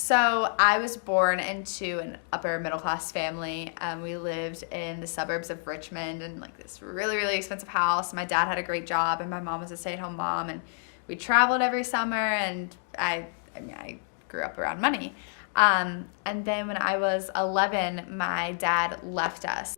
So I was born into an upper middle class family. We lived in the suburbs of Richmond in like this really, really expensive house. My dad had a great job and my mom was a stay-at-home mom, and we traveled every summer, and I grew up around money. And then when I was 11, my dad left us.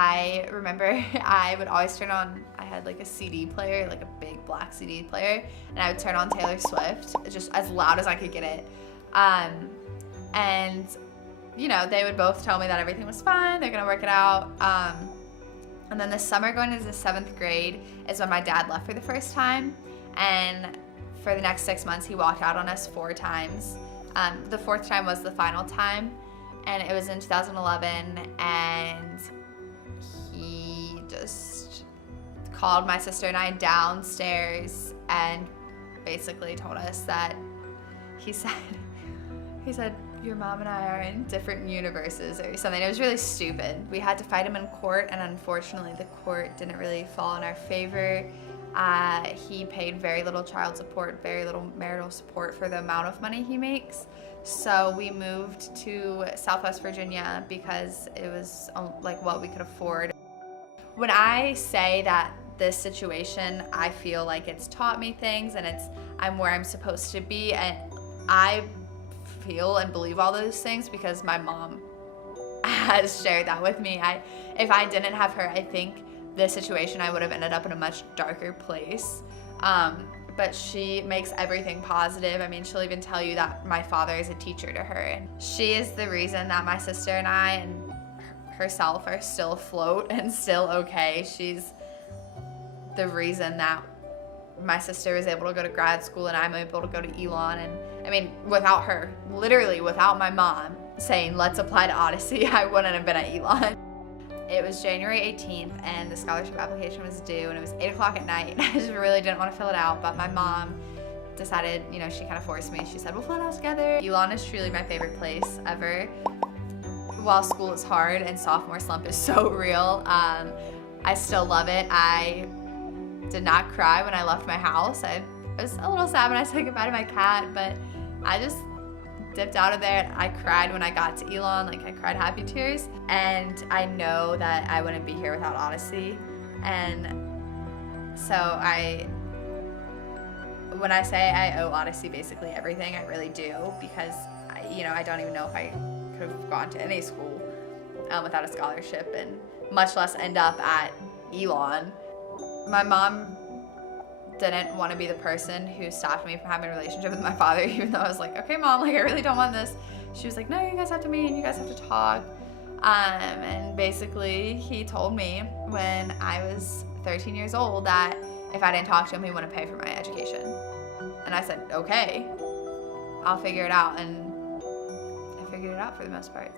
I remember I would always turn on, I had like a CD player, like a big black CD player, and I would turn on Taylor Swift just as loud as I could get it. And you know, they would both tell me that everything was fine, they're gonna work it out. And then the summer going into the 7th grade is when my dad left for the first time. And for the next 6 months, he walked out on us 4 times. The 4th time was the final time, and it was in 2011, and he just called my sister and I downstairs and basically told us that he said, your mom and I are in different universes or something. It was really stupid. We had to fight him in court, and unfortunately the court didn't really fall in our favor. He paid very little child support, very little marital support for the amount of money he makes. So we moved to Southwest Virginia because it was like what we could afford. When I say that this situation, I feel like it's taught me things and I'm where I'm supposed to be, and I feel and believe all those things because my mom has shared that with me. If I didn't have her, I think this situation I would have ended up in a much darker place. But she makes everything positive. I mean, she'll even tell you that my father is a teacher to her. And she is the reason that my sister and I and herself are still afloat and still okay. She's the reason that my sister was able to go to grad school and I'm able to go to Elon. And I mean, without her, literally without my mom saying, let's apply to Odyssey, I wouldn't have been at Elon. It was January 18th and the scholarship application was due, and it was 8 o'clock at night. I just really didn't want to fill it out, but my mom decided, you know, she kind of forced me. She said, we'll fill it out together. Elon is truly my favorite place ever. While school is hard and sophomore slump is so real, I still love it. I did not cry when I left my house. I was a little sad when I said goodbye to my cat, but I just dipped out of there. I cried when I got to Elon, like I cried happy tears. And I know that I wouldn't be here without Odyssey. And so when I say I owe Odyssey basically everything, I really do, because I don't even know if I could have gone to any school without a scholarship, and much less end up at Elon. My mom didn't want to be the person who stopped me from having a relationship with my father, even though I was like, okay, Mom, like I really don't want this. She was like, no, you guys have to meet and you guys have to talk. And basically he told me when I was 13 years old that if I didn't talk to him, he wouldn't pay for my education. And I said, okay, I'll figure it out. And I figured it out for the most part.